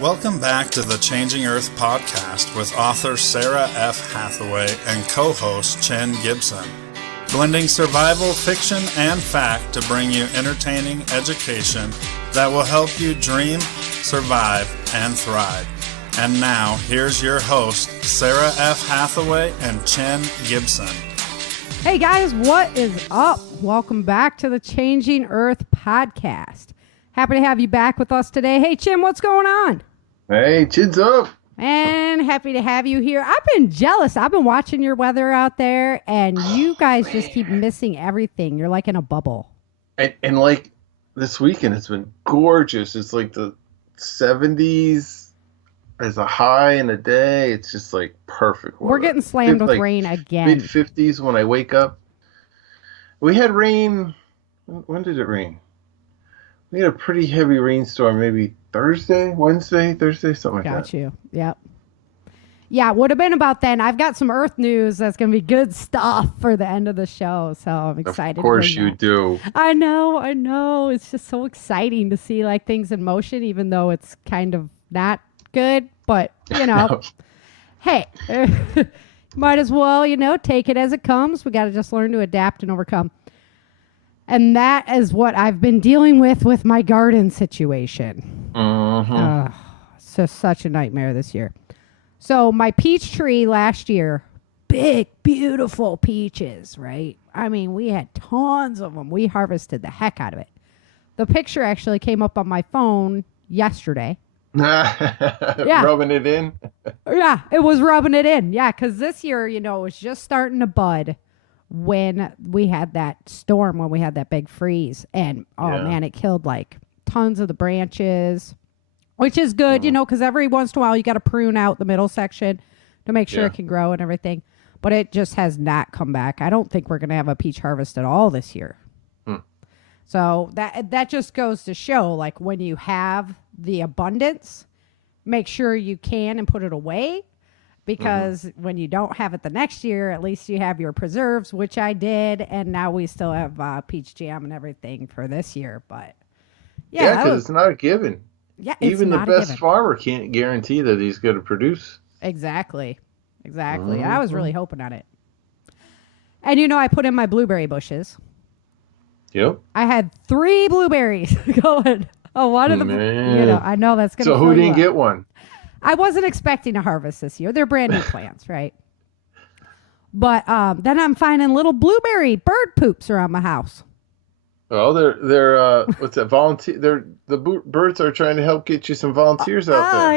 Welcome back to the Changing Earth podcast with author Sarah F. Hathaway and co-host Chen Gibson. Blending survival, fiction, and fact to bring you entertaining education that will help you dream, survive, and thrive. And now, here's your host, Sarah F. Hathaway and Chen Gibson. Hey guys, what is up? Welcome back to the Changing Earth podcast. Happy to have you back with us today. Hey, Chen, what's going on? Hey, chin's up. And happy to have you here. I've been jealous. I've been watching your weather out there, and you guys just keep missing everything. You're like in a bubble. And like this weekend, it's been gorgeous. It's like the 70s as a high in a day. It's just like perfect weather. We're getting slammed with rain again. Mid-50s when I wake up. We had rain. When did it rain? We had a pretty heavy rainstorm, maybe Wednesday, Thursday, something like that. Got you. Yep. Yeah, it would have been about then. I've got some Earth news that's going to be good stuff for the end of the show, so I'm excited. Of course you do. I know. It's just so exciting to see like things in motion, even though it's kind of not good. But, you know, hey, might as well, take it as it comes. We got to just learn to adapt and overcome. And that is what I've been dealing with my garden situation. It's just such a nightmare this year. So my peach tree last year, big, beautiful peaches, right? I mean, we had tons of them. We harvested the heck out of it. The picture actually came up on my phone yesterday. Yeah. Rubbing it in? Yeah, it was rubbing it in. Yeah, because this year, it was just starting to bud when we had that storm, when we had that big freeze. And, man, it killed like tons of the branches, which is good, because every once in a while you got to prune out the middle section to make sure it can grow and everything. But it just has not come back. I don't think we're going to have a peach harvest at all this year. So that just goes to show, like, when you have the abundance, make sure you can and put it away. Because when you don't have it the next year, at least you have your preserves, which I did. And now we still have peach jam and everything for this year. But yeah, because it's not a given. Yeah, even the best farmer can't guarantee that he's going to produce. Exactly. I was really hoping on it. And I put in my blueberry bushes. Yep. I had 3 blueberries going. Oh, one of them. I know that's going to. So who didn't get one? I wasn't expecting a harvest this year. They're brand new plants, right? But then I'm finding little blueberry bird poops around my house. Well, they're what's that? Volunteer. The birds are trying to help get you some volunteers out there. Oh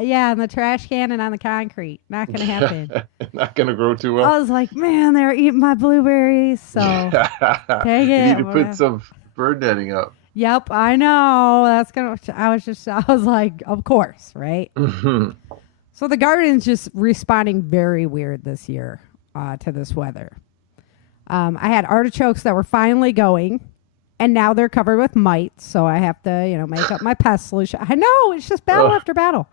yeah, in the trash can and on the concrete. Not gonna happen. Not gonna grow too well. I was like, man, they're eating my blueberries. So dang it. You need to put some bird netting up. Yep, I know. I was like, of course, right? So the garden's just responding very weird this year to this weather. I had artichokes that were finally going, and now they're covered with mites, so I have to, make up my pest solution. I know, it's just battle after battle.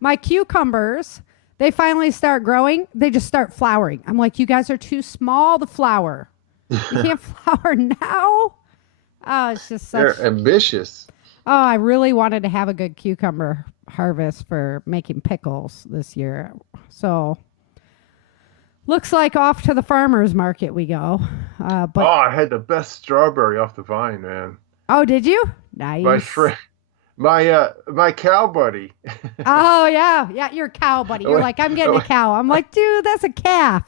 My cucumbers, they finally start growing. They just start flowering. I'm like, you guys are too small to flower. You can't flower now? Oh, it's just such... They're ambitious. Oh, I really wanted to have a good cucumber harvest for making pickles this year. So, looks like off to the farmer's market we go. But I had the best strawberry off the vine, man. Oh, did you? Nice. My friend, my cow buddy. Oh, yeah, your cow buddy. You're like, I'm getting a cow. I'm like, dude, that's a calf.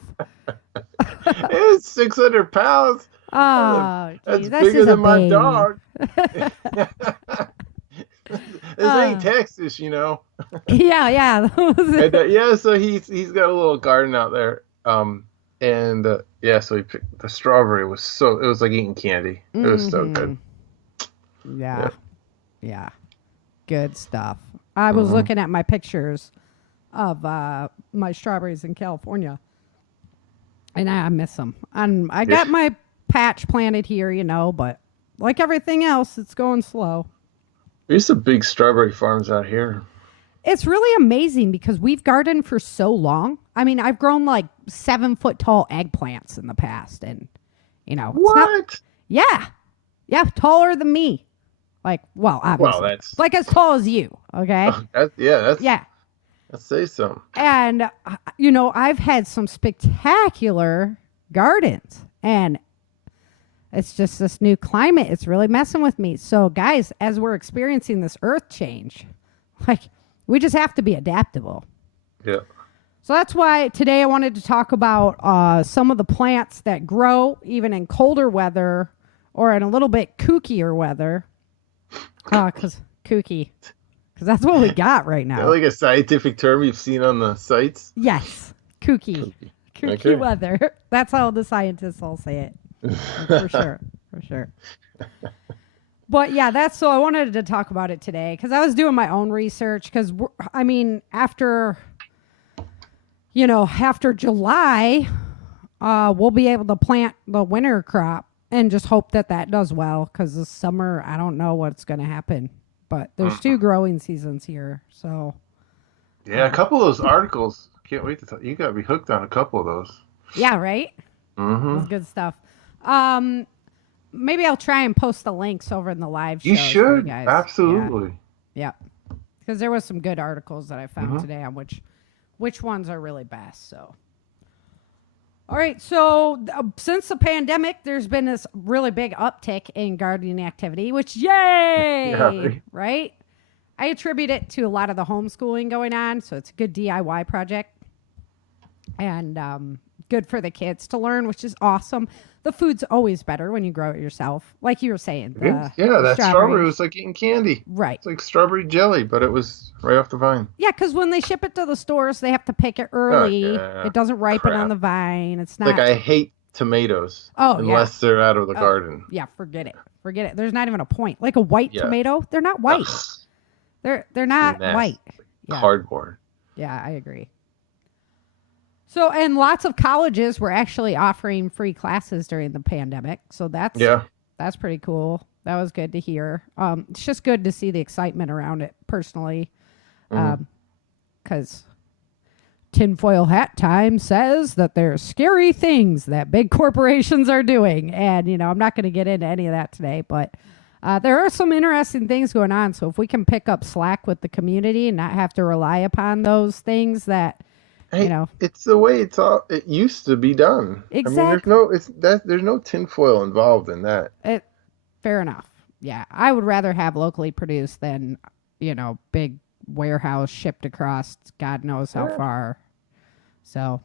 It's 600 pounds. Oh, that's bigger than my dog. This ain't Texas, Yeah. And, so he's got a little garden out there. So he picked the strawberry. It was like eating candy. It was so good. Yeah. Good stuff. I was looking at my pictures of my strawberries in California, and I miss them. I got my patch planted here, but like everything else, it's going slow. There's some big strawberry farms out here. It's really amazing because we've gardened for so long. I mean, I've grown like 7-foot tall eggplants in the past, and what? Yeah, taller than me. Like, well, obviously, that's like as tall as you. Okay. Oh, that's Yeah. let's say something. And, I've had some spectacular gardens, and it's just this new climate. It's really messing with me. So, guys, as we're experiencing this earth change, we just have to be adaptable. Yeah. So that's why today I wanted to talk about some of the plants that grow even in colder weather or in a little bit kookier weather. Because that's what we got right now. Is that like a scientific term you've seen on the sites? Yes, kooky Okay. weather. That's how the scientists all say it. For sure. But yeah, that's so I wanted to talk about it today because I was doing my own research because, after July, we'll be able to plant the winter crop and just hope that does well because this summer, I don't know what's going to happen. But there's 2 growing seasons here, so. Yeah, a couple of those articles. Can't wait to tell you. Got to be hooked on a couple of those. Yeah, right? Mm-hmm. That's good stuff. Maybe I'll try and post the links over in the live shows. You for should. you guys. Absolutely. Yeah. Because there was some good articles that I found today on which ones are really best. So, all right. So since the pandemic, there's been this really big uptick in gardening activity, which yay, Yeah. right? I attribute it to a lot of the homeschooling going on. So it's a good DIY project and good for the kids to learn, which is awesome. The food's always better when you grow it yourself. Like you were saying. That strawberry was like eating candy. Right. It's like strawberry jelly, but it was right off the vine. Yeah, because when they ship it to the stores, they have to pick it early. Oh, yeah. It doesn't ripen Crap. on the vine. It's not. Like I hate tomatoes. Oh, unless they're out of the garden. Yeah, forget it. There's not even a point. Like a white tomato, they're not white. Ugh. They're not white. Yeah. Cardboard. Yeah, I agree. So, and lots of colleges were actually offering free classes during the pandemic. So that's pretty cool. That was good to hear. It's just good to see the excitement around it personally. Because tinfoil hat time says that there's scary things that big corporations are doing. And, I'm not going to get into any of that today, but there are some interesting things going on. So if we can pick up slack with the community and not have to rely upon those things that, it's the way it used to be done. Exactly. I mean, there's no tinfoil involved in that. Fair enough. Yeah. I would rather have locally produced than, big warehouse shipped across God knows how far. So.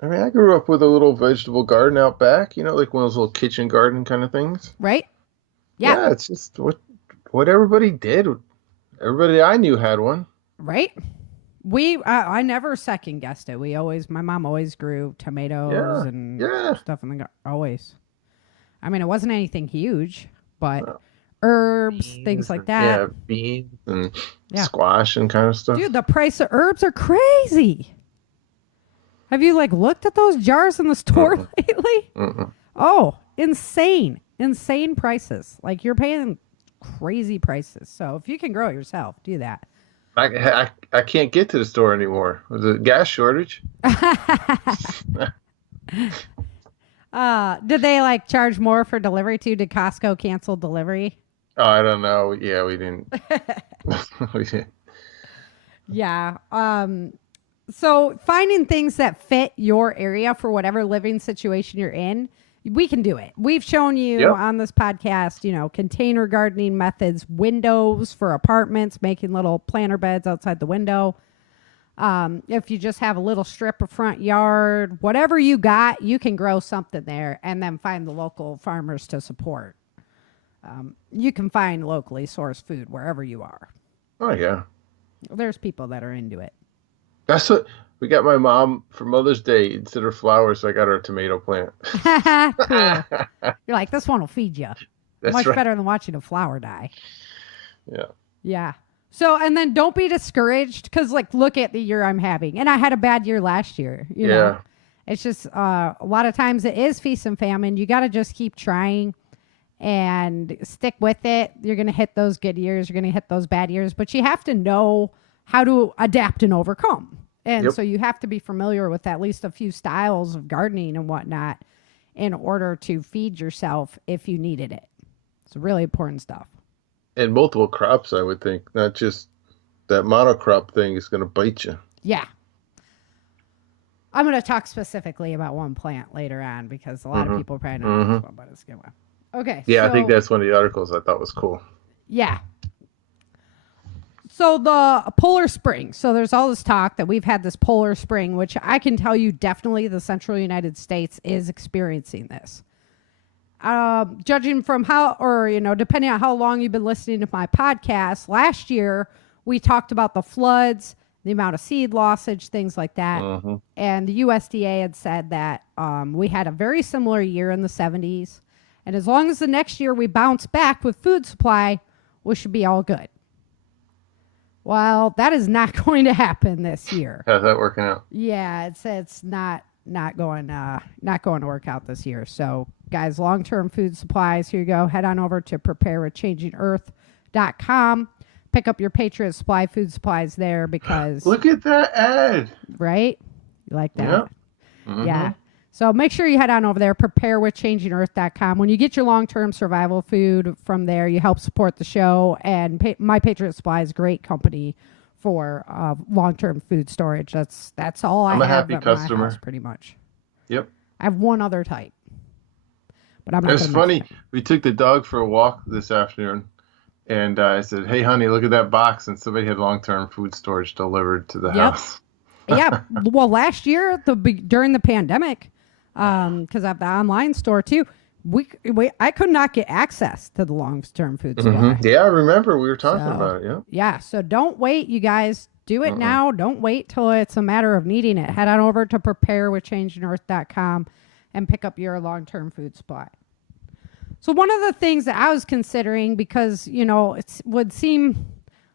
I mean, I grew up with a little vegetable garden out back, like one of those little kitchen garden kind of things. Right? Yeah. Yeah, it's just what everybody did. Everybody I knew had one. Right? I never second guessed it. My mom always grew tomatoes and stuff in the garden. Always. I mean, it wasn't anything huge, but herbs, things like that. Yeah, beans and squash and kind of stuff. Dude, the price of herbs are crazy. Have you looked at those jars in the store lately? Oh, insane. Insane prices. You're paying crazy prices. So if you can grow it yourself, do that. I can't get to the store anymore. There's a gas shortage. Did they charge more for delivery too? Did Costco cancel delivery? Oh, I don't know. Yeah, we didn't. We didn't. Yeah. So finding things that fit your area for whatever living situation you're in, we can do it. We've shown you on this podcast, container gardening methods, windows for apartments, making little planter beds outside the window. If you just have a little strip of front yard, whatever you got, you can grow something there and then find the local farmers to support. You can find locally sourced food wherever you are. Oh, yeah. There's people that are into it. That's what we got my mom for Mother's Day. Instead of flowers, so I got her a tomato plant. Cool. You're like, this one will feed you. That's Much right. better than watching a flower die. Yeah. Yeah. So, and then don't be discouraged because, look at the year I'm having. And I had a bad year last year. You know? It's just a lot of times it is feast and famine. You got to just keep trying and stick with it. You're going to hit those good years. You're going to hit those bad years. But you have to know how to adapt and overcome. And so you have to be familiar with at least a few styles of gardening and whatnot in order to feed yourself if you needed it. It's really important stuff. And multiple crops, I would think, not just that monocrop thing is going to bite you. Yeah. I'm going to talk specifically about one plant later on because a lot of people probably don't know this one, but it's a good one. Okay. Yeah, so, I think that's one of the articles I thought was cool. Yeah. So the polar spring. So there's all this talk that we've had this polar spring, which I can tell you definitely the central United States is experiencing this. Judging from how, or, depending on how long you've been listening to my podcast, last year we talked about the floods, the amount of seed lossage, things like that. And the USDA had said that we had a very similar year in the 70s. And as long as the next year we bounce back with food supply, we should be all good. Well, that is not going to happen this year. How's that working out? Yeah, it's not going to work out this year. So, guys, long-term food supplies, here you go. Head on over to preparewithchangingearth.com. Pick up your Patriot Supply food supplies there because... Look at that ad. Right? You like that? Yeah. Yeah. So make sure you head on over there, preparewithchangingearth.com. When you get your long-term survival food from there, you help support the show. And My Patriot Supply is a great company for long-term food storage. That's all I have. I'm a happy customer. My house, pretty much. Yep. I have one other type. But I'm not. It's funny. We took the dog for a walk this afternoon. And I said, hey, honey, look at that box. And somebody had long-term food storage delivered to the house. Yeah. Well, last year, during the pandemic, because I have the online store too, I could not get access to the long-term food supply. Yeah, I remember we were talking about it. Yeah. Yeah. So don't wait, you guys. Do it now. Don't wait till it's a matter of needing it. Head on over to preparewithchangingearth.com and pick up your long-term food supply. So one of the things that I was considering, because, it would seem,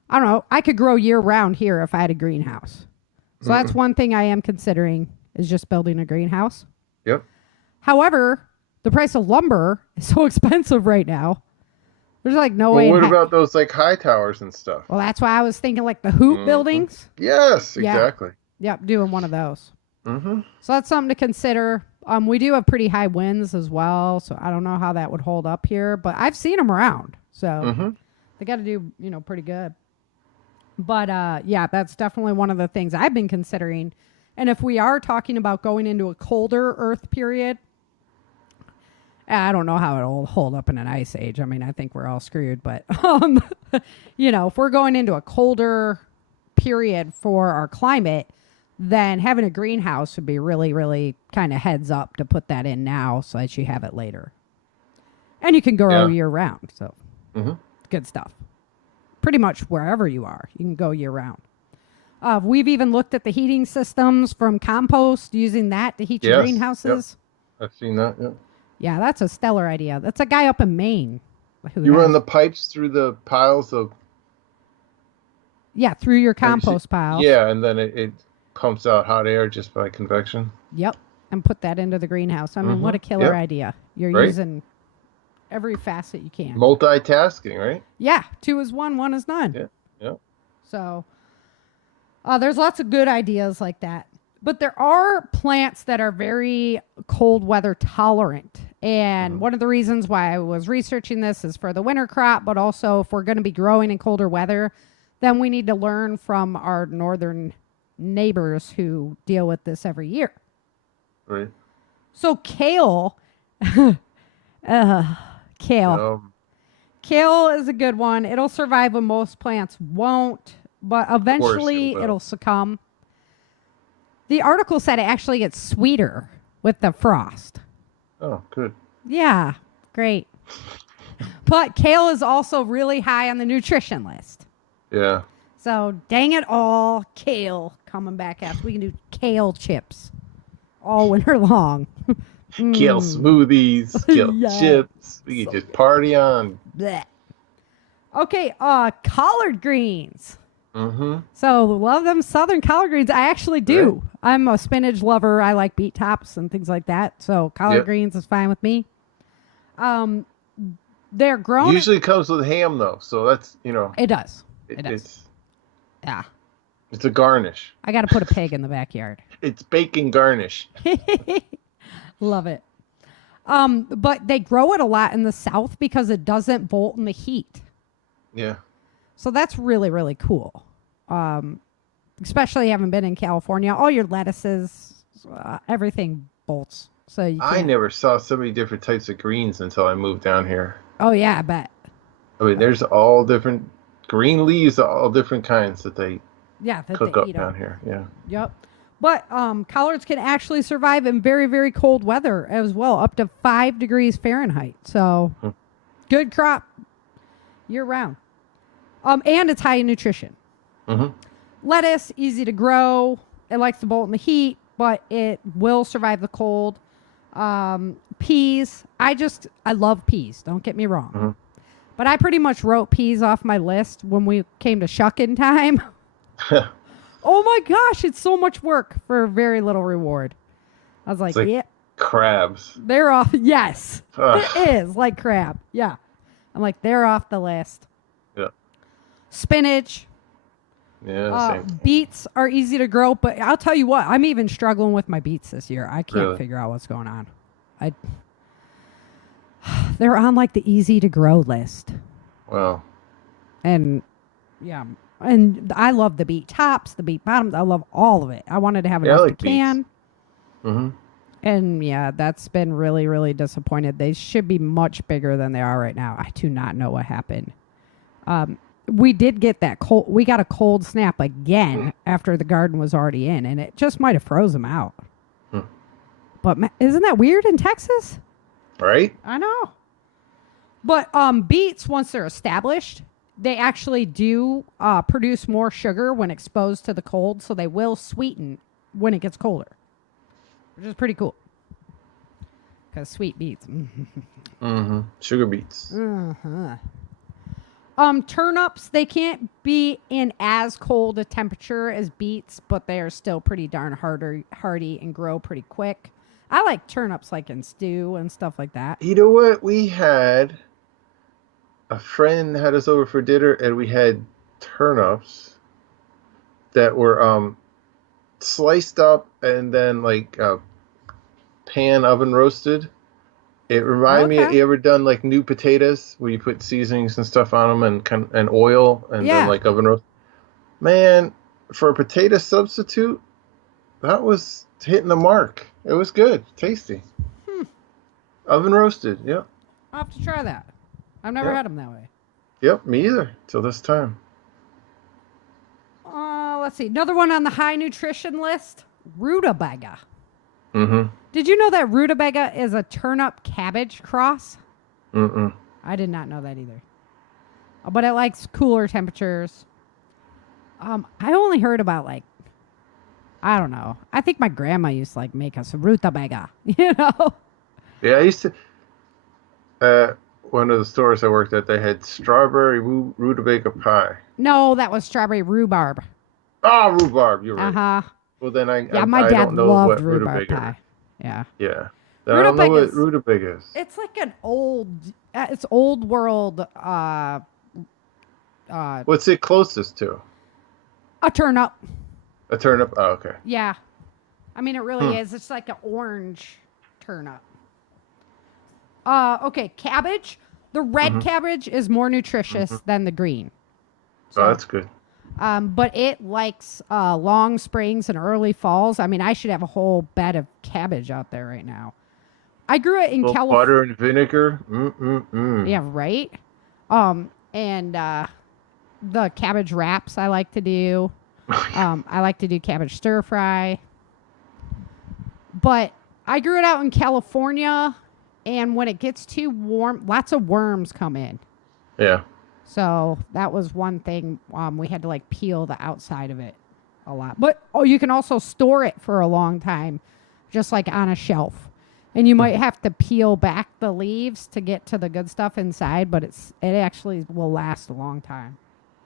I don't know, I could grow year-round here if I had a greenhouse. So that's one thing I am considering is just building a greenhouse. Yep. However, the price of lumber is so expensive right now. There's like no way. What about those like high towers and stuff? Well, that's why I was thinking like the hoop buildings. Yes, exactly. Yep, doing one of those. So that's something to consider. We do have pretty high winds as well, so I don't know how that would hold up here, but I've seen them around, so they got to do, pretty good. But yeah, that's definitely one of the things I've been considering. And if we are talking about going into a colder Earth period, I don't know how it'll hold up in an ice age. I mean, I think we're all screwed, but if we're going into a colder period for our climate, then having a greenhouse would be really, really kind of heads up to put that in now so that you have it later. And you can grow year round. So good stuff. Pretty much wherever you are, you can go year round. We've even looked at the heating systems from compost, using that to heat your greenhouses. Yep. I've seen that, Yeah, that's a stellar idea. That's a guy up in Maine. You run the pipes through the piles of... Yeah, through your compost pile. Yeah, and then it pumps out hot air just by convection. Yep, and put that into the greenhouse. I mean, what a killer idea. You're using every facet you can. Multitasking, right? Yeah, 2 is 1, 1 is none. Yeah. So there's lots of good ideas like that. But there are plants that are very cold weather tolerant. And one of the reasons why I was researching this is for the winter crop, but also if we're going to be growing in colder weather, then we need to learn from our northern neighbors who deal with this every year. Right. So kale, Kale is a good one. It'll survive when most plants won't, but eventually it'll succumb. The article said it actually gets sweeter with the frost. Oh, good. Yeah, great. But kale is also really high on the nutrition list. Yeah. So dang it all, kale coming back at us. We can do kale chips all winter long. Kale smoothies, kale chips. We can just party on. Blech. Okay, collard greens. Mm-hmm. So love them southern collard greens. I actually do. Right. I'm a spinach lover. I like beet tops and things like that. So collard greens is fine with me. They're grown. Usually comes with ham though, so that's It does. It's a garnish. I got to put a pig in the backyard. It's bacon garnish. Love it. But they grow it a lot in the South because it doesn't bolt in the heat. Yeah. So that's really, really cool. Especially having been in California, all your lettuces, everything bolts. So you I can't. never saw so many different types of greens until I moved down here. Oh yeah, I bet. I mean, there's all different green leaves, all different kinds that they That cook they up eat down here. Yeah. Yep. But collards can actually survive in very, very cold weather as well, up to 5 degrees Fahrenheit. So good crop year round. And it's high in nutrition. Mm-hmm. Lettuce, easy to grow. It likes to bolt in the heat, but it will survive the cold. Peas. I love peas. Don't get me wrong. Mm-hmm. But I pretty much wrote peas off my list when we came to shucking time. Oh my gosh, it's so much work for very little reward. I was like, yeah. Crabs. They're off. Yes. Ugh. It is like crab. Yeah. I'm like, they're off the list. Yeah. Spinach. Yeah, same. Beets are easy to grow, but I'll tell you what, I'm even struggling with my beets this year. I can't figure out what's going on. They're on like the easy to grow list. Wow. And yeah, and I love the beet tops, the beet bottoms. I love all of it. I wanted to have enough to can. Mm-hmm. And yeah, that's been really, really disappointed. They should be much bigger than they are right now. I do not know what happened. We did get that cold. We got a cold snap again after the garden was already in, and it just might have froze them out. But isn't that weird in Texas? Right? I know. But beets, once they're established, they actually do produce more sugar when exposed to the cold, so they will sweeten when it gets colder, which is pretty cool. Because sweet beets. Mm-hmm. Sugar beets. Uh-huh. Turnips, they can't be in as cold a temperature as beets, but they are still pretty darn hardy and grow pretty quick. I like turnips like in stew and stuff like that. You know what? We had a friend had us over for dinner, and we had turnips that were sliced up and then like pan oven roasted. It reminded me of, you ever done like new potatoes where you put seasonings and stuff on them and oil and then like oven roast? Man, for a potato substitute, that was hitting the mark. It was good, tasty. Oven roasted, yep. I'll have to try that. I've never had them that way. Yep, me either, till this time. Let's see. Another one on the high nutrition list, Rutabaga. Mm-hmm. Did you know that Rutabaga is a turnip cabbage cross? Mm-mm. I did not know that either. But it likes cooler temperatures. I only heard about I don't know. I think my grandma used to make us Rutabaga, you know? Yeah, I used to, one of the stores I worked at, they had strawberry rutabaga pie. No, that was strawberry rhubarb. Oh, rhubarb, you're right. Uh-huh. Well, then my I dad don't know loved what rutabaga rutabaga pie. Yeah. Yeah. I don't know what rutabaga is. It's like an it's old world, what's it closest to? a turnip. A turnip? Oh, okay. Yeah. I mean, it really is. It's like an orange turnip. Okay, cabbage. The red cabbage is more nutritious than the green. So, oh, that's good. But it likes long springs and early falls. I mean, I should have a whole bed of cabbage out there right now. I grew it in California. Butter and vinegar. Yeah, right. And the cabbage wraps I like to do. I like to do cabbage stir fry. But I grew it out in California, and when it gets too warm, lots of worms come in. Yeah. So that was one thing. We had to peel the outside of it a lot. But you can also store it for a long time, just on a shelf. And you might have to peel back the leaves to get to the good stuff inside, but it actually will last a long time.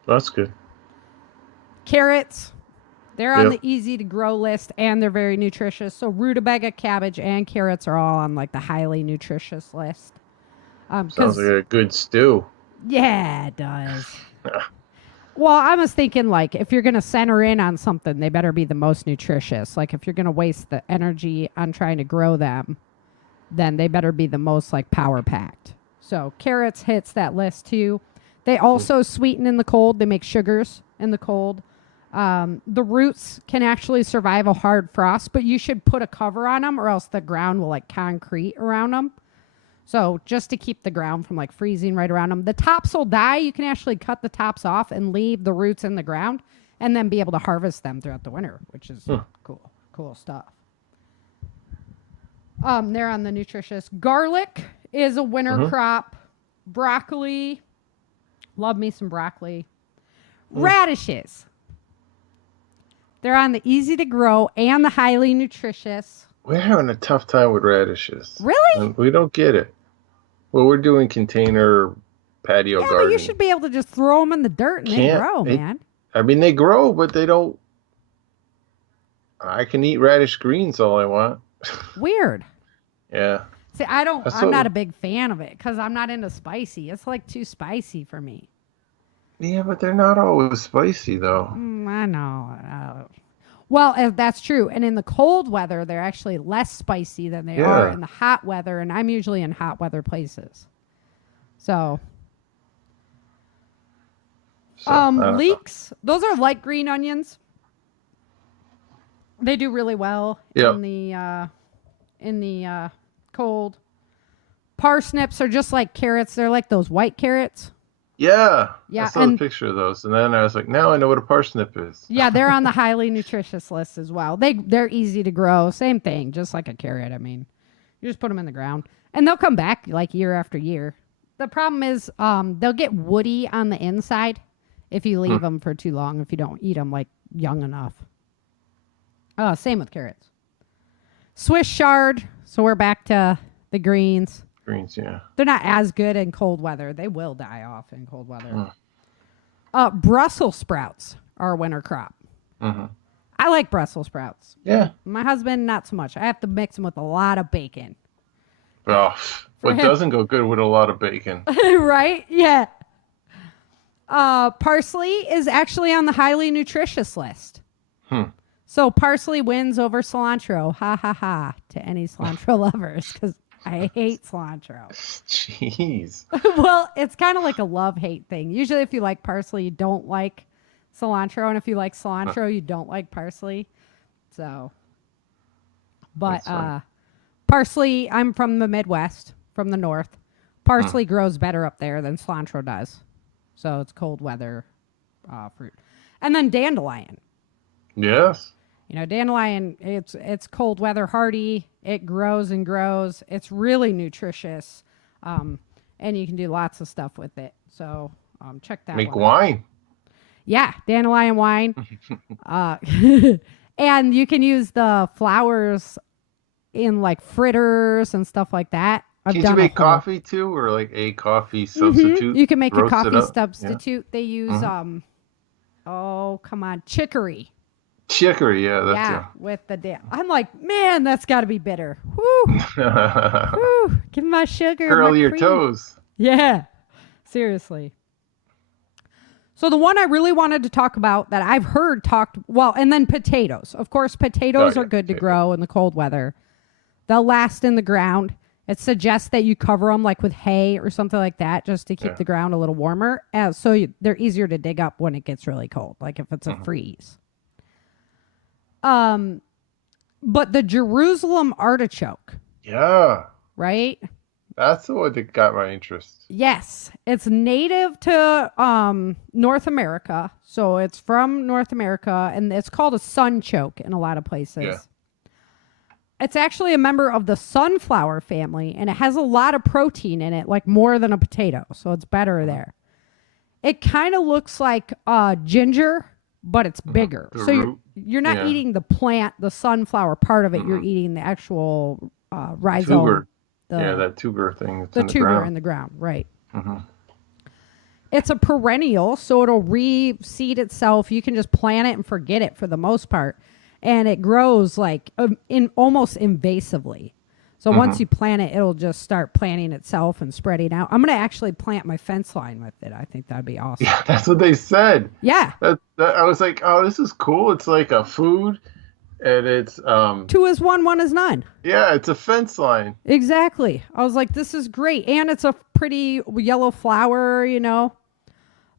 That's good. Carrots, they're on the easy to grow list, and they're very nutritious. So rutabaga, cabbage, and carrots are all on the highly nutritious list. Sounds like a good stew. Yeah, it does. Well, I was thinking if you're going to center in on something, they better be the most nutritious. If you're going to waste the energy on trying to grow them, then they better be the most power packed. So carrots hits that list too. They also sweeten in the cold. They make sugars in the cold. The roots can actually survive a hard frost, but you should put a cover on them or else the ground will like concrete around them. So just to keep the ground from like freezing right around them. The tops will die. You can actually cut the tops off and leave the roots in the ground and then be able to harvest them throughout the winter, which is cool stuff. They're on the nutritious. Garlic is a winter crop. Broccoli. Love me some broccoli. Radishes. They're on the easy to grow and the highly nutritious. We're having a tough time with radishes. Really? And we don't get it. Well, we're doing container patio gardening. But you should be able to just throw them in the dirt and they grow, man. I mean, they grow, but they don't. I can eat radish greens all I want. Weird. Yeah. See, I'm not a big fan of it because I'm not into spicy. It's like too spicy for me. Yeah, but they're not always spicy, though. I know. Well, that's true. And in the cold weather, they're actually less spicy than they are in the hot weather. And I'm usually in hot weather places. So leeks, those are light green onions. They do really well in the cold. Parsnips are just like carrots. They're like those white carrots. Yeah. I saw the picture of those. And then I was like, now I know what a parsnip is. Yeah, they're on the highly nutritious list as well. They're easy to grow. Same thing, just like a carrot. I mean, you just put them in the ground. And they'll come back like year after year. The problem is they'll get woody on the inside if you leave them for too long, if you don't eat them like young enough. Same with carrots. Swiss chard. So we're back to the greens. Greens, yeah. They're not as good in cold weather. They will die off in cold weather. Brussels sprouts are a winter crop. I like Brussels sprouts. Yeah. My husband, not so much. I have to mix them with a lot of bacon. Oh, what doesn't go good with a lot of bacon? Right? Yeah. Parsley is actually on the highly nutritious list. So parsley wins over cilantro. Ha ha ha to any cilantro lovers because I hate cilantro. Jeez. Well, it's kind of like a love-hate thing. Usually if you like parsley, you don't like cilantro. And if you like cilantro, you don't like parsley. So, but parsley, I'm from the Midwest, from the north. Parsley grows better up there than cilantro does. So it's cold weather fruit. And then dandelion. Yes. You know, dandelion, it's cold weather hardy. It grows and grows. It's really nutritious. And you can do lots of stuff with it. So check that Make one wine. out. Yeah, dandelion wine. And you can use the flowers in like fritters and stuff like that. Can you make coffee too, or like a coffee substitute? You can make a coffee substitute. Yeah. They use, chicory. Chicory, yeah, with the I'm like, man, that's got to be bitter. Woo, woo, give me my sugar, curl your cream. toes. Yeah, seriously. So the one I really wanted to talk about that I've heard and then potatoes. Of course, potatoes are good to grow in the cold weather. They'll last in the ground. It suggests that you cover them like with hay or something like that, just to keep the ground a little warmer. They're easier to dig up when it gets really cold, like if it's a freeze. But the Jerusalem artichoke. Yeah. Right? That's the one that got my interest. Yes. It's native to North America. So it's from North America, and it's called a sunchoke in a lot of places. Yeah. It's actually a member of the sunflower family, and it has a lot of protein in it, like more than a potato. So it's better there. It kind of looks like ginger, but it's bigger. So you're not eating the plant, the sunflower part of it. You're eating the actual rhizome. Tuber. That tuber thing. The tuber in the ground, right. It's a perennial, so it'll reseed itself. You can just plant it and forget it for the most part. And it grows like almost invasively. So once you plant it, it'll just start planting itself and spreading out. I'm going to actually plant my fence line with it. I think that'd be awesome. Yeah, that's what they said. Yeah. I was like, oh, this is cool. It's like a food, and it's... 2 is 1, 1 is none. Yeah, it's a fence line. Exactly. I was like, this is great. And it's a pretty yellow flower, you know.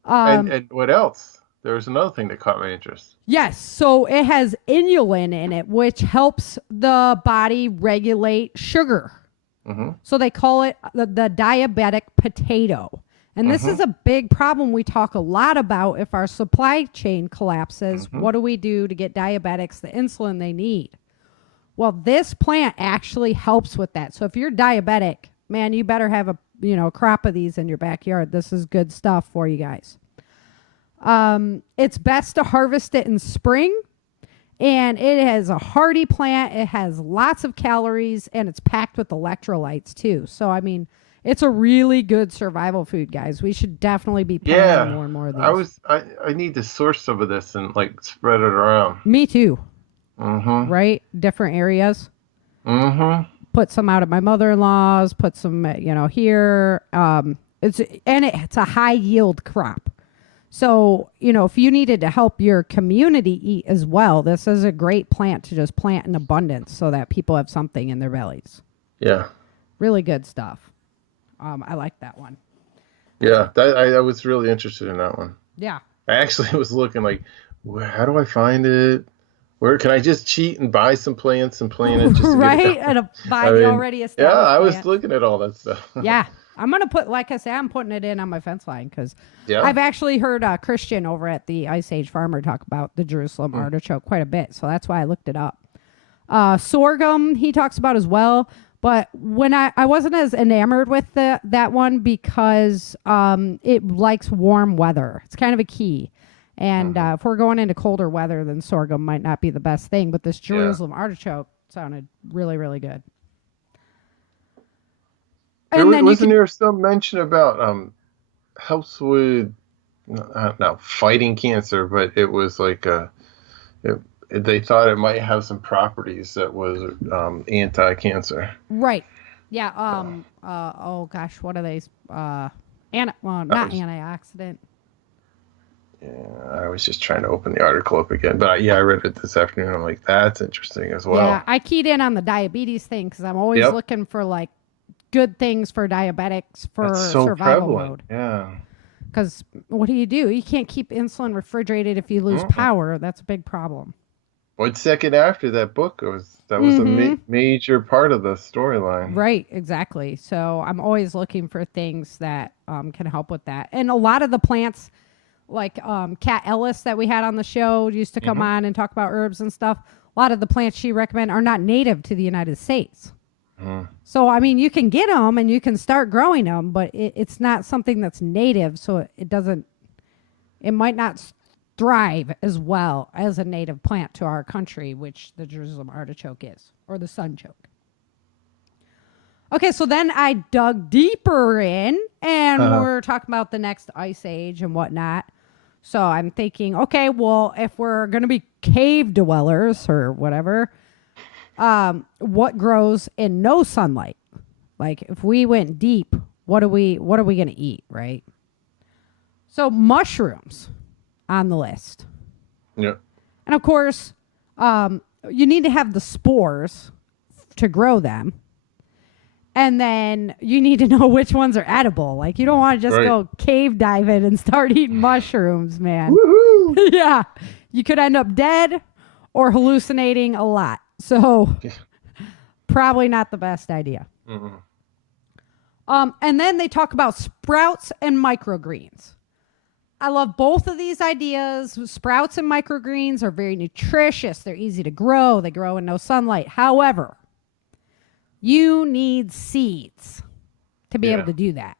And what else? There was another thing that caught my interest. Yes, so it has inulin in it, which helps the body regulate sugar. Mm-hmm. So they call it the diabetic potato. And this is a big problem we talk a lot about. If our supply chain collapses, what do we do to get diabetics the insulin they need? Well, this plant actually helps with that. So if you're diabetic, man, you better have a crop of these in your backyard. This is good stuff for you guys. It's best to harvest it in spring, and it is a hardy plant. It has lots of calories, and it's packed with electrolytes too. So, I mean, it's a really good survival food, guys. We should definitely be planting more and more of these. I need to source some of this and like spread it around. Me too. Mm-hmm. Right? Different areas. Mm-hmm. Put some out at my mother-in-law's, put some, here. It's a high yield crop. So, if you needed to help your community eat as well, this is a great plant to just plant in abundance so that people have something in their bellies. Yeah. Really good stuff. I like that one. Yeah, I was really interested in that one. Yeah. I actually was looking like, how do I find it? Where can I just cheat and buy some plants and plant it? Just to right? Get And buy the already established I was plant. looking at all that stuff. Yeah. I'm going to put, like I say, I'm putting it in on my fence line because I've actually heard Christian over at the Ice Age Farmer talk about the Jerusalem artichoke quite a bit. So that's why I looked it up. Sorghum, he talks about as well. But when I wasn't as enamored with that one because it likes warm weather. It's kind of a key. And if we're going into colder weather, then sorghum might not be the best thing. But this Jerusalem artichoke sounded really, really good. Wasn't there some mention about helps with not fighting cancer, but it was like they thought it might have some properties that was anti-cancer. Right. Yeah. Oh gosh, what are they? Not antioxidant. Yeah, I was just trying to open the article up again, but I read it this afternoon. I'm like, that's interesting as well. Yeah, I keyed in on the diabetes thing because I'm always looking for like good things for diabetics for survival mode. Yeah. Because what do? You can't keep insulin refrigerated if you lose power. That's a big problem. One second after that book was a major part of the storyline. Right, exactly. So I'm always looking for things that can help with that. And a lot of the plants, like Kat Ellis that we had on the show, used to come on and talk about herbs and stuff. A lot of the plants she recommended are not native to the United States. So, I mean, you can get them and you can start growing them, but it's not something that's native. So it might not thrive as well as a native plant to our country, which the Jerusalem artichoke is, or the sunchoke. Okay, so then I dug deeper in and we're talking about the next ice age and whatnot. So I'm thinking, okay, well, if we're going to be cave dwellers or whatever, what grows in no sunlight? Like if we went deep, what are we going to eat, right? So mushrooms on the list. Yeah. And of course, you need to have the spores to grow them. And then you need to know which ones are edible. Like you don't want to just go cave diving and start eating mushrooms, man. Woohoo! Yeah. You could end up dead or hallucinating a lot. So probably not the best idea. And then they talk about sprouts and microgreens. I love both of these ideas. Sprouts and microgreens are very nutritious. They're easy to grow. They grow in no sunlight. However, you need seeds to be able to do that.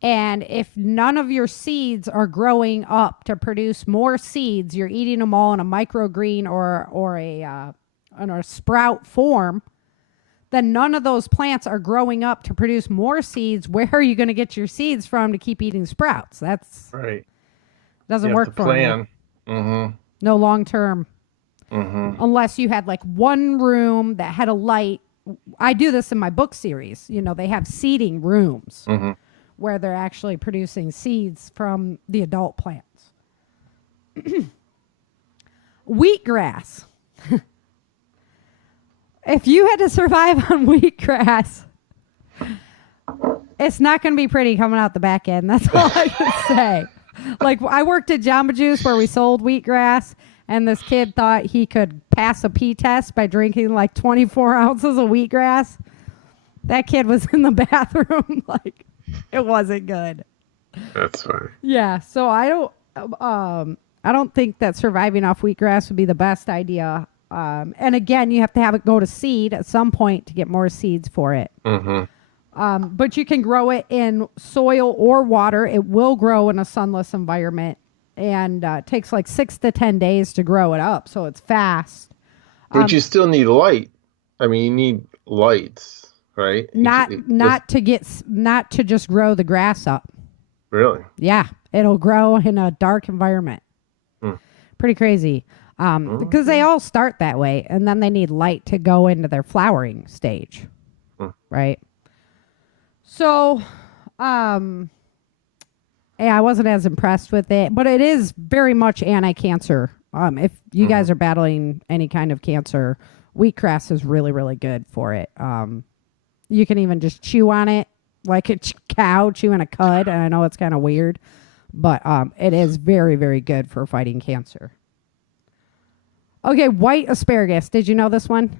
And if none of your seeds are growing up to produce more seeds, you're eating them all in a microgreen or a sprout form, then none of those plants are growing up to produce more seeds. Where are you going to get your seeds from to keep eating sprouts? That's right. Doesn't work for me. No long term. Unless you had like one room that had a light. I do this in my book series. You know, they have seeding rooms where they're actually producing seeds from the adult plants. Wheatgrass. If you had to survive on wheatgrass, It's not going to be pretty coming out the back end. That's all I can say. Like, I worked at Jamba Juice where we sold wheatgrass, and this kid thought he could pass a pee test by drinking like 24 ounces of wheatgrass. That kid was in the bathroom. Like, it wasn't good. That's funny. Yeah, so I don't think that surviving off wheatgrass would be the best idea. And again, you have to have it go to seed at some point to get more seeds for it. Mm-hmm. But you can grow it in soil or water. It will grow in a sunless environment, and it takes like 6 to 10 days to grow it up, so it's fast. But you still need light. I mean, you need lights, right? Not to just grow the grass up. Really? Yeah, it'll grow in a dark environment. Pretty crazy. Because they all start that way, and then they need light to go into their flowering stage. Right? So, yeah, I wasn't as impressed with it, but it is very much anti-cancer. If you guys are battling any kind of cancer, wheatgrass is really, really good for it. You can even just chew on it like a cow chewing a cud. And I know it's kind of weird, but it is very, very good for fighting cancer. Okay, white asparagus. Did you know this one?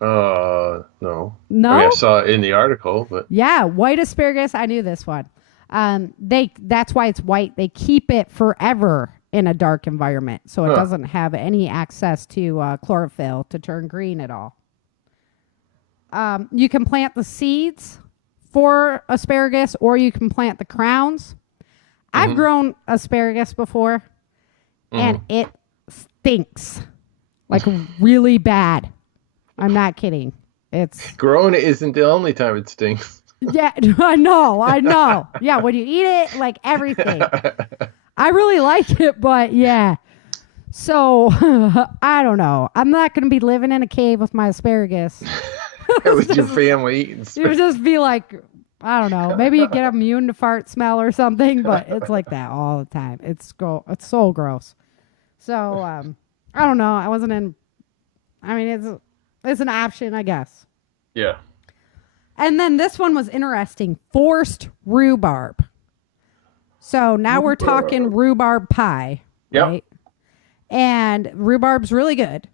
No. No? I mean, I saw it in the article, but yeah, white asparagus. I knew this one. That's why it's white. They keep it forever in a dark environment, so it doesn't have any access to chlorophyll to turn green at all. You can plant the seeds for asparagus, or you can plant the crowns. I've grown asparagus before, and it stinks like really bad. I'm not kidding. It's growing it isn't the only time it stinks. Yeah, I know. Yeah, when you eat it, like everything. I really like it, but yeah. So, I don't know. I'm not going to be living in a cave with my asparagus. With your family eating asparagus. You would just be like, I don't know. Maybe you get immune to fart smell or something, but it's like that all the time. It's so gross. So, I don't know. It's an option, I guess. Yeah. And then this one was interesting. Forced rhubarb. So now we're talking rhubarb pie. Yep. Right? And rhubarb's really good.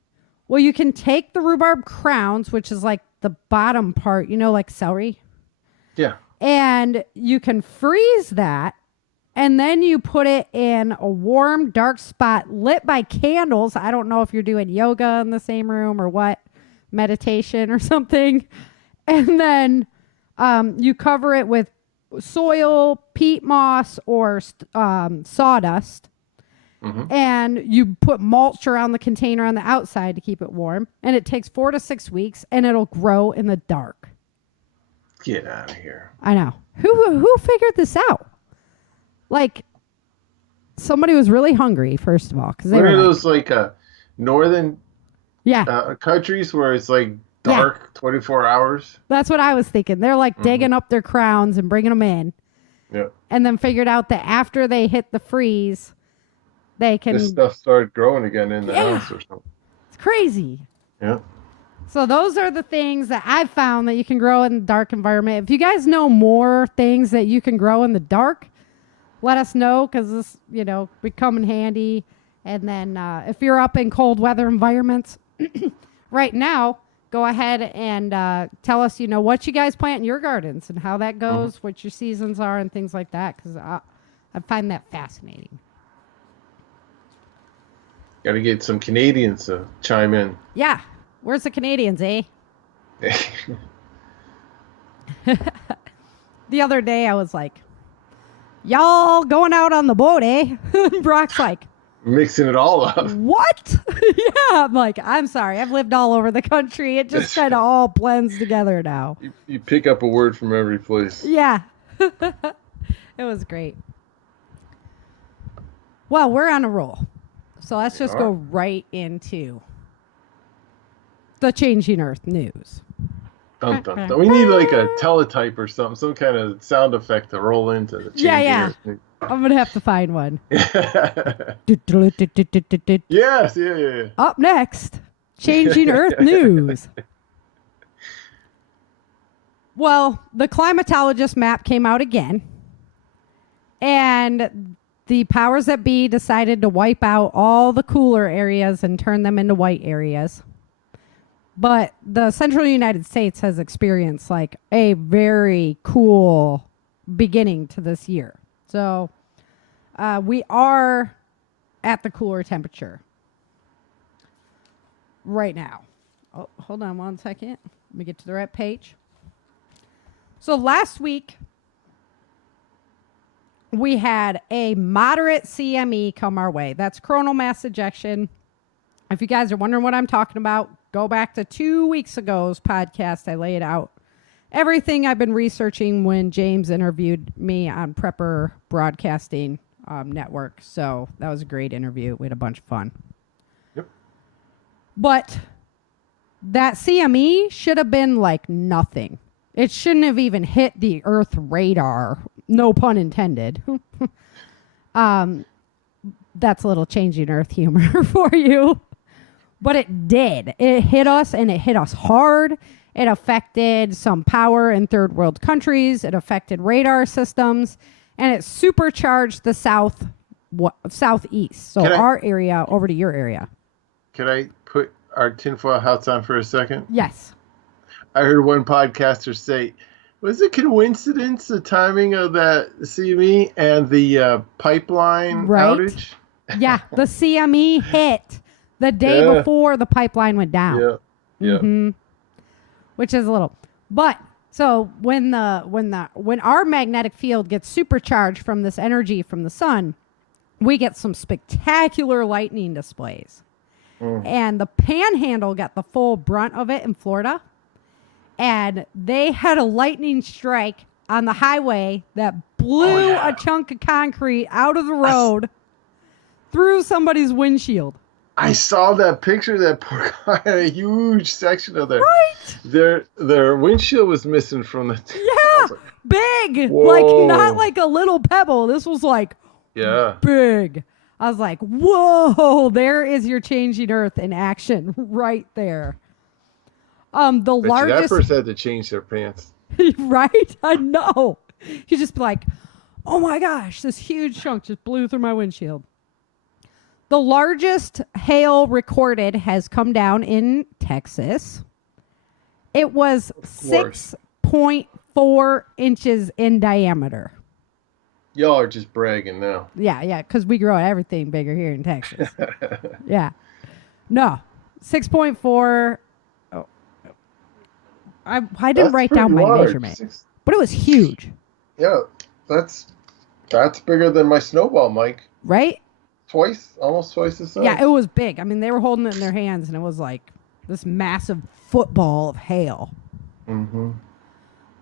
Well, you can take the rhubarb crowns, which is like the bottom part, like celery. Yeah. And you can freeze that. And then you put it in a warm, dark spot lit by candles. I don't know if you're doing yoga in the same room or what, meditation or something. And then you cover it with soil, peat moss, or sawdust. And you put mulch around the container on the outside to keep it warm. And it takes 4 to 6 weeks, and it'll grow in the dark. Get out of here. I know. Who figured this out? Like, somebody was really hungry, first of all. What are those, northern countries where it's, dark 24 hours? That's what I was thinking. They're, digging up their crowns and bringing them in. Yeah. And then figured out that after they hit the freeze, they can... This stuff started growing again in the house or something. It's crazy. Yeah. So those are the things that I've found that you can grow in the dark environment. If you guys know more things that you can grow in the dark, let us know, because this, would come in handy. And then if you're up in cold weather environments right now, go ahead and tell us, what you guys plant in your gardens and how that goes, what your seasons are and things like that, because I find that fascinating. Got to get some Canadians to chime in. Yeah. Where's the Canadians, eh? The other day I was like, y'all going out on the boat, eh? Brock's like, mixing it all up. What? Yeah, I'm like, I'm sorry. I've lived all over the country. It just kind of all blends together now. You pick up a word from every place. Yeah. It was great. Well, we're on a roll. So let's just go right into the Changing Earth news. Dun, dun, dun. We need a teletype or something, some kind of sound effect to roll into the Changing Earth news. I'm going to have to find one. Yes, yeah. Up next, Changing Earth news. Well, the climatologist map came out again, and the powers that be decided to wipe out all the cooler areas and turn them into white areas. But the central United States has experienced like a very cool beginning to this year. So we are at the cooler temperature right now. Oh, hold on one second. Let me get to the right page. So last week, we had a moderate CME come our way. That's coronal mass ejection. If you guys are wondering what I'm talking about, go back to 2 weeks ago's podcast. I laid out everything I've been researching when James interviewed me on Prepper Broadcasting Network. So that was a great interview. We had a bunch of fun. Yep. But that CME should have been like nothing. It shouldn't have even hit the Earth radar. No pun intended. That's a little changing Earth humor for you. But it did. It hit us, and it hit us hard. It affected some power in third world countries. It affected radar systems. And it supercharged the southeast. So our area over to your area. Can I put our tinfoil hats on for a second? Yes. I heard one podcaster say, was it coincidence, the timing of that CME and the pipeline outage? Yeah, the CME hit the day before the pipeline went down. Yeah. Mm-hmm. Which is a little. But so when our magnetic field gets supercharged from this energy from the sun, we get some spectacular lightning displays. And the Panhandle got the full brunt of it in Florida. And they had a lightning strike on the highway that blew a chunk of concrete out of the road through somebody's windshield. I saw that picture. That poor guy had a huge section of their windshield was missing from the. Yeah, big. Whoa. Like not like a little pebble. This was like big. I was like, whoa! There is your changing Earth in action right there. The largest. That person had to change their pants. Right? I know. You just be like, oh my gosh, this huge chunk just blew through my windshield. The largest hail recorded has come down in Texas. It was 6.4 inches in diameter. Y'all are just bragging now. Yeah, because we grow everything bigger here in Texas. Yeah. No, 6.4. I didn't write down my measurement, but it was huge. Yeah, that's bigger than my snowball, Mike. Right? Almost twice the size. Yeah, it was big. I mean, they were holding it in their hands, and it was like this massive football of hail. Mm-hmm.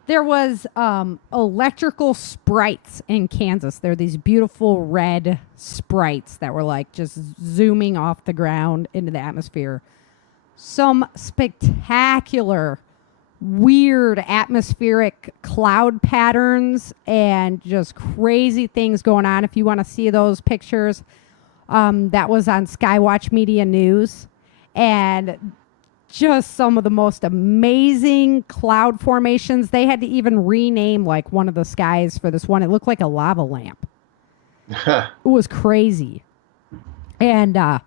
There was electrical sprites in Kansas. They're these beautiful red sprites that were like just zooming off the ground into the atmosphere. Some spectacular weird atmospheric cloud patterns and just crazy things going on. If you want to see those pictures, that was on Skywatch Media News, and just some of the most amazing cloud formations. They had to even rename like one of the skies for this one. It looked like a lava lamp. It was crazy. And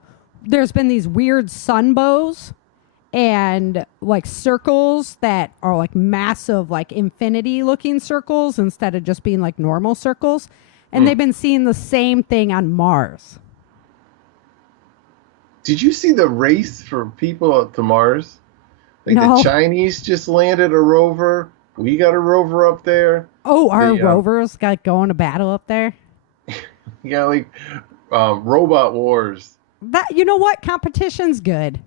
there's been these weird sunbows and like circles that are like massive, like infinity looking circles instead of just being like normal circles. And they've been seeing the same thing on Mars. Did you see the race for people to Mars? Like No. The Chinese just landed a rover. We got a rover up there. Oh, our rovers got going to battle up there? You got like robot wars. That, you know what? Competition's good.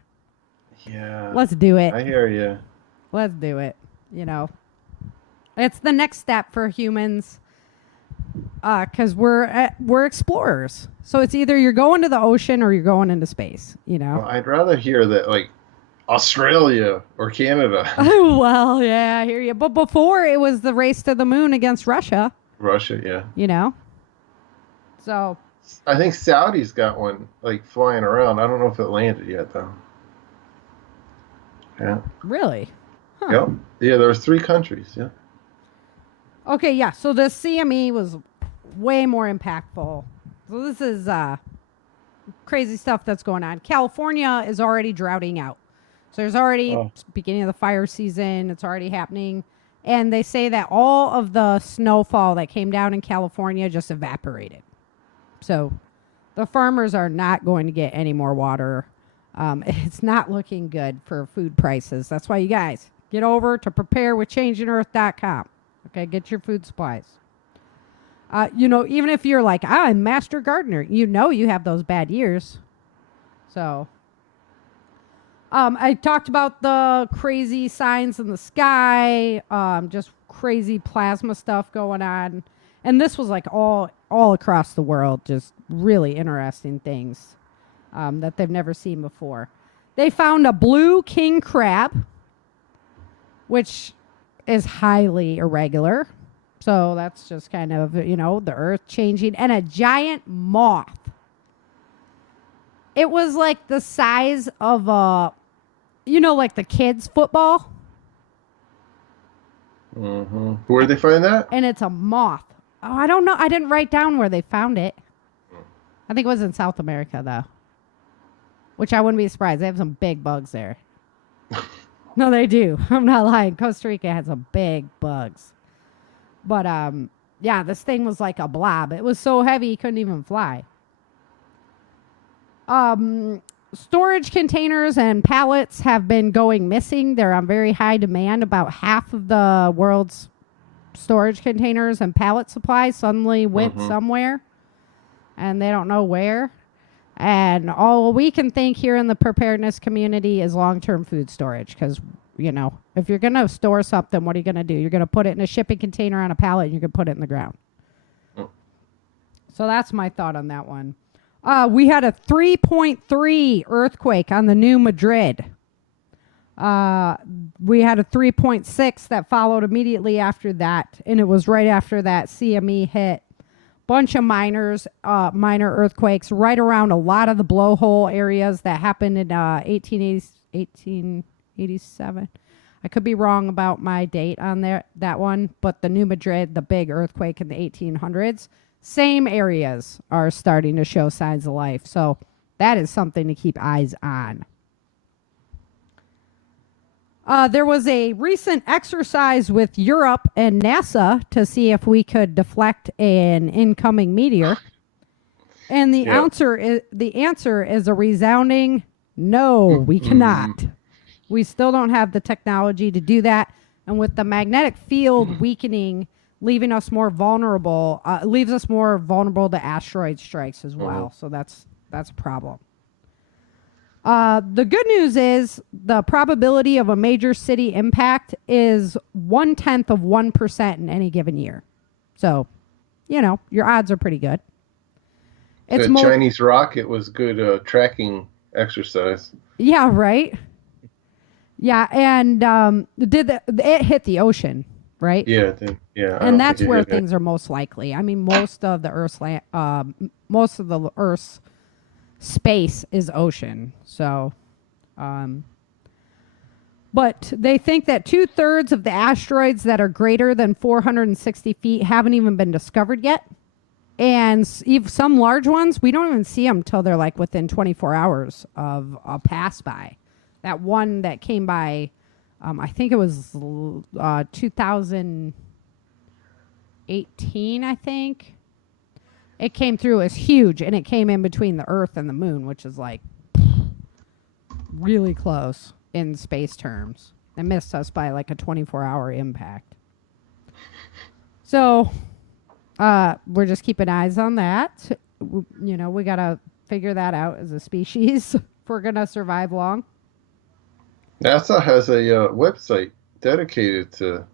Yeah. Let's do it. I hear you. Let's do it. You know, it's the next step for humans. Because we're explorers. So it's either you're going to the ocean or you're going into space, you know? Well, I'd rather hear that, like, Australia or Canada. Oh, well, yeah, I hear you. But before, it was the race to the moon against Russia. Russia, yeah. You know? So. I think Saudi's got one, like, flying around. I don't know if it landed yet, though. Yeah. Really? Yep. Yeah, there was 3 countries. Yeah. Okay, yeah. So the CME was way more impactful. So this is crazy stuff that's going on. California is already droughting out. So there's already beginning of the fire season. It's already happening. And they say that all of the snowfall that came down in California just evaporated. So the farmers are not going to get any more water. It's not looking good for food prices. That's why you guys get over to preparewithchangingearth.com. Okay, get your food supplies. Even if you're like, I'm master gardener, you have those bad years. So I talked about the crazy signs in the sky, just crazy plasma stuff going on. And this was like all across the world, just really interesting things that they've never seen before. They found a blue king crab, which is highly irregular. So that's just kind of, the earth changing. And a giant moth. It was like the size of like the kids' football. Mm-hmm. Where'd they find that? And it's a moth. Oh, I don't know. I didn't write down where they found it. I think it was in South America, though. Which I wouldn't be surprised. They have some big bugs there. No, they do. I'm not lying. Costa Rica has some big bugs. But, this thing was like a blob. It was so heavy, you couldn't even fly. Storage containers and pallets have been going missing. They're on very high demand. About half of the world's storage containers and pallet supplies suddenly went somewhere. And they don't know where. And all we can think here in the preparedness community is long-term food storage. Because, if you're going to store something, what are you going to do? You're going to put it in a shipping container on a pallet and you're going to put it in the ground. So that's my thought on that one. We had a 3.3 earthquake on the New Madrid. We had a 3.6 that followed immediately after that. And it was right after that CME hit. Bunch of minor earthquakes right around a lot of the blowhole areas that happened in 1887. I could be wrong about my date on that one, but the New Madrid, the big earthquake in the 1800s, same areas are starting to show signs of life. So that is something to keep eyes on. There was a recent exercise with Europe and NASA to see if we could deflect an incoming meteor. And the answer is a resounding no, we cannot. We still don't have the technology to do that. And with the magnetic field weakening, leaving us more vulnerable, leaves us more vulnerable to asteroid strikes as well. So that's a problem. The good news is the probability of a major city impact is 0.1% in any given year. So, your odds are pretty good. The Chinese rocket was good tracking exercise. Yeah, right? Yeah, and it hit the ocean, right? Yeah, yeah. And that's where things are most likely. I mean, most of the Earth's space is ocean. So, but they think that 2/3 of the asteroids that are greater than 460 feet haven't even been discovered yet. And some large ones, we don't even see them till they're like within 24 hours of a pass by. That one that came by, I think it was 2018, I think. It came through as huge, and it came in between the Earth and the Moon, which is like really close in space terms. It missed us by like a 24-hour impact. So we're just keeping eyes on that. We got to figure that out as a species if we're going to survive long. NASA has a website dedicated to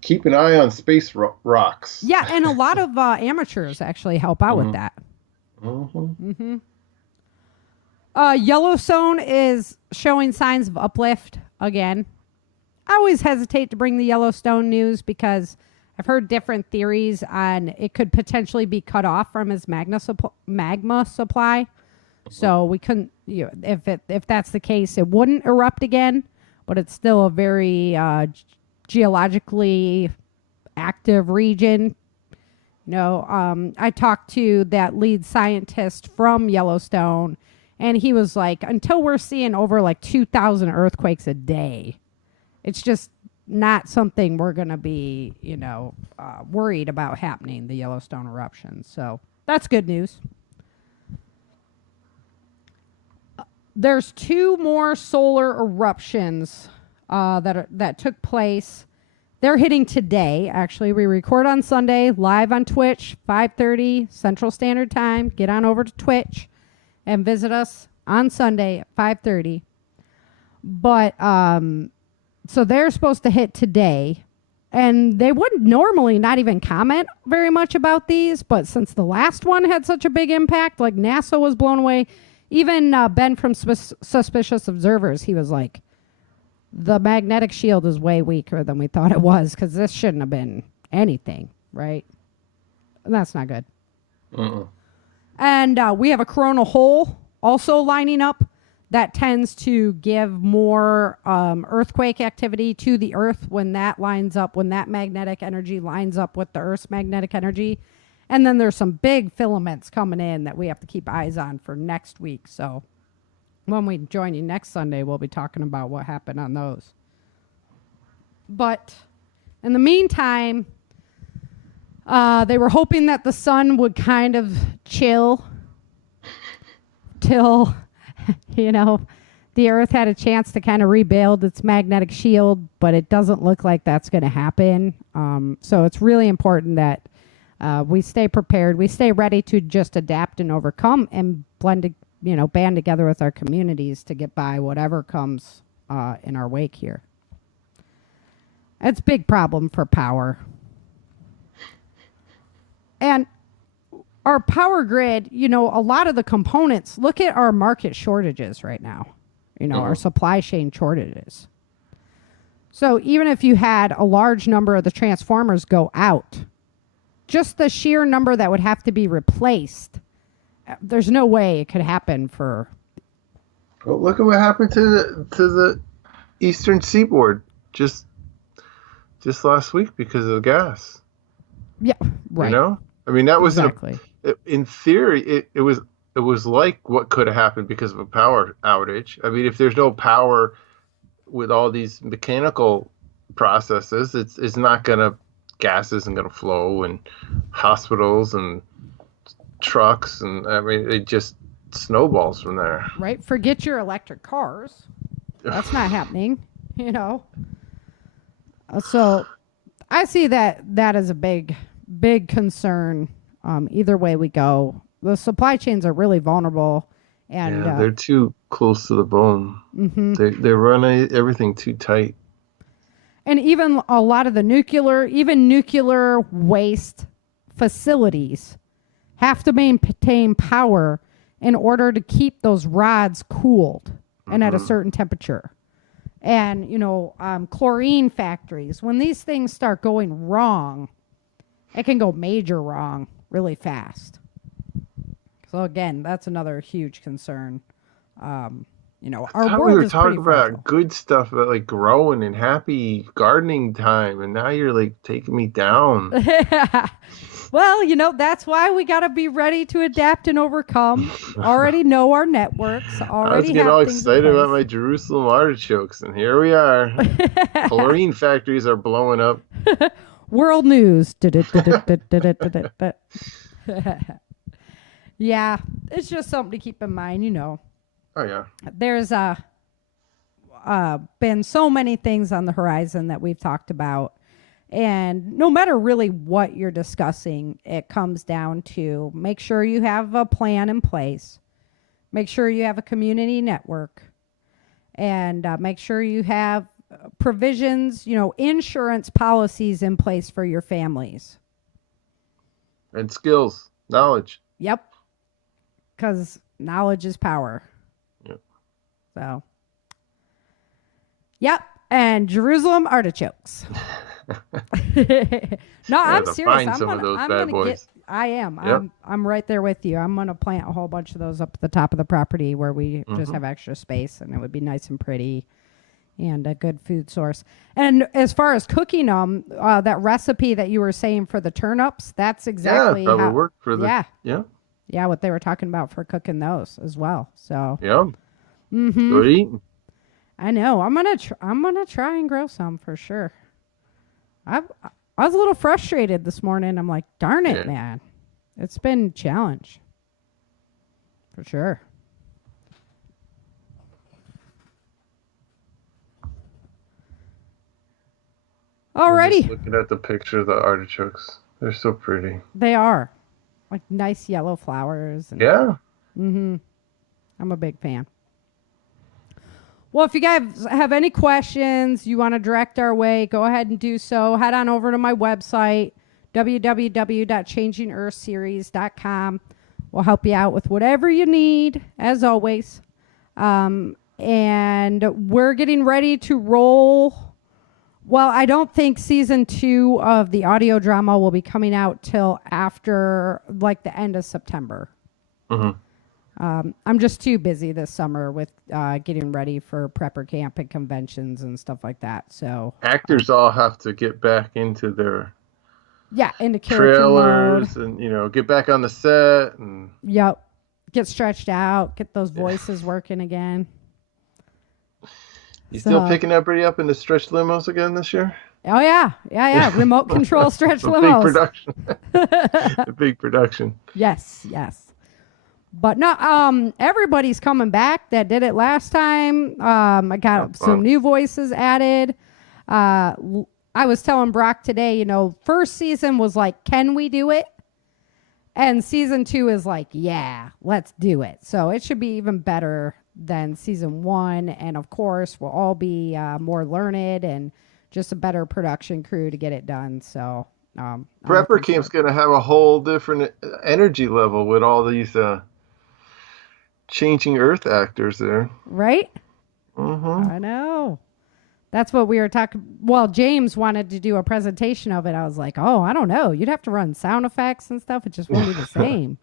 keep an eye on space rocks. Yeah, and a lot of amateurs actually help out with that. Yellowstone is showing signs of uplift again. I always hesitate to bring the Yellowstone news because I've heard different theories on it could potentially be cut off from its magma supply. So we couldn't, if that's the case, it wouldn't erupt again. but it's still a very geologically active region. I talked to that lead scientist from Yellowstone, and he was like, until we're seeing over like 2,000 earthquakes a day, it's just not something we're going to be, worried about happening, the Yellowstone eruption. So that's good news. There's 2 more solar eruptions that took place. They're hitting today, actually. We record on Sunday, live on Twitch, 5:30 Central Standard Time. Get on over to Twitch and visit us on Sunday at 5:30. But, so they're supposed to hit today. And they wouldn't normally not even comment very much about these, but since the last one had such a big impact, like NASA was blown away. Even Ben from Suspicious Observers, he was like, the magnetic shield is way weaker than we thought it was, because this shouldn't have been anything, right? And that's not good. And we have a coronal hole also lining up that tends to give more earthquake activity to the Earth when that lines up, when that magnetic energy lines up with the Earth's magnetic energy. And then there's some big filaments coming in that we have to keep eyes on for next week. So when we join you next Sunday, we'll be talking about what happened on those. But in the meantime, they were hoping that the sun would kind of chill till, the Earth had a chance to kind of rebuild its magnetic shield, but it doesn't look like that's going to happen. So it's really important that we stay prepared. We stay ready to just adapt and overcome and band together with our communities to get by whatever comes in our wake here. It's a big problem for power. And our power grid, a lot of the components, look at our market shortages right now, our supply chain shortages. So even if you had a large number of the transformers go out, just the sheer number that would have to be replaced, there's no way it could happen for. Well, look at what happened to the Eastern Seaboard just last week because of the gas. Yeah, right. I mean, that was exactly. In theory, it was like what could have happened because of a power outage. I mean, if there's no power with all these mechanical processes, it's not gonna. Gas isn't going to flow, and hospitals and trucks, and I mean, it just snowballs from there. Right? Forget your electric cars. That's not happening, So I see that as a big, big concern. Either way we go, the supply chains are really vulnerable, and they're too close to the bone. Mm-hmm. They run everything too tight. And even a lot of the nuclear waste facilities have to maintain power in order to keep those rods cooled and at a certain temperature. And, chlorine factories, when these things start going wrong, it can go major wrong really fast. So again, that's another huge concern. Our world we were is talking pretty about good stuff about like growing and happy gardening time, and now you're like taking me down. Well, that's why we got to be ready to adapt and overcome. Already know our networks. I was getting all excited about my Jerusalem artichokes, and here we are. Chlorine factories are blowing up. World news. Yeah, it's just something to keep in mind, Oh, yeah. There's been so many things on the horizon that we've talked about. And no matter really what you're discussing, it comes down to make sure you have a plan in place. Make sure you have a community network. And make sure you have provisions, insurance policies in place for your families. And skills, knowledge. Yep. Because knowledge is power. So, yep, and Jerusalem artichokes. No, I'm serious. I'm gonna get. I am. Yep. I'm right there with you. I'm gonna plant a whole bunch of those up at the top of the property where we just have extra space, and it would be nice and pretty. and a good food source. And as far as cooking them, that recipe that you were saying for the turnips, that's exactly probably how, worked for the yeah, what they were talking about for cooking those as well. So good eating. I know I'm gonna try and grow some for sure. I was a little frustrated this morning. I'm like, darn it, man, it's been a challenge for sure. Alrighty. Just looking at the picture of the artichokes, they're so pretty. They are like nice yellow flowers. And, I'm a big fan. Well, if you guys have any questions you want to direct our way, go ahead and do so. Head on over to my website, www.changingearthseries.com. We'll help you out with whatever you need, as always. And we're getting ready to roll. Well, I don't think season 2 of the audio drama will be coming out till after like the end of September. I'm just too busy this summer with getting ready for prepper camp and conventions and stuff like that. So actors all have to get back into their into character trailers mode. And get back on the set and get stretched out, get those voices working again. You still picking everybody up in the stretch limos again this year? Oh yeah. Remote control stretch limos. Big production. The big production. Yes. But no, everybody's coming back that did it last time. I got some new voices added. I was telling Brock today, first season was like, can we do it? And season 2 is like, yeah, let's do it. So it should be even better than season 1. And of course, we'll all be more learned and just a better production crew to get it done. So prepper camp's going to have a whole different energy level with all these changing earth actors there, right? I know. That's what we were talking. Well, James wanted to do a presentation of it. I was like, I don't know, you'd have to run sound effects and stuff. It just won't be the same.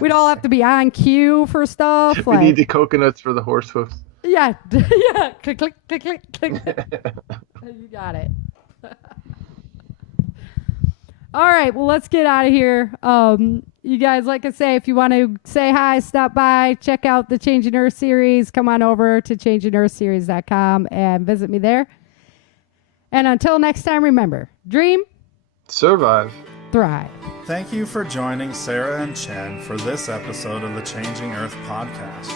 We'd all have to be on cue for stuff. We need the coconuts for the horse hoofs. Yeah. Click, click, click, click, click. You got it. All right, well, let's get out of here. You guys, like I say, if you want to say hi, stop by, check out the Changing Earth series, come on over to changingearthseries.com and visit me there. And until next time, remember, dream, survive, thrive. Thank you for joining Sarah and Chen for this episode of the Changing Earth podcast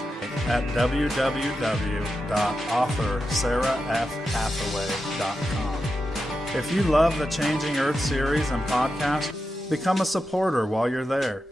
at www.authorSarahFHathaway.com. If you love the Changing Earth series and podcast, become a supporter while you're there.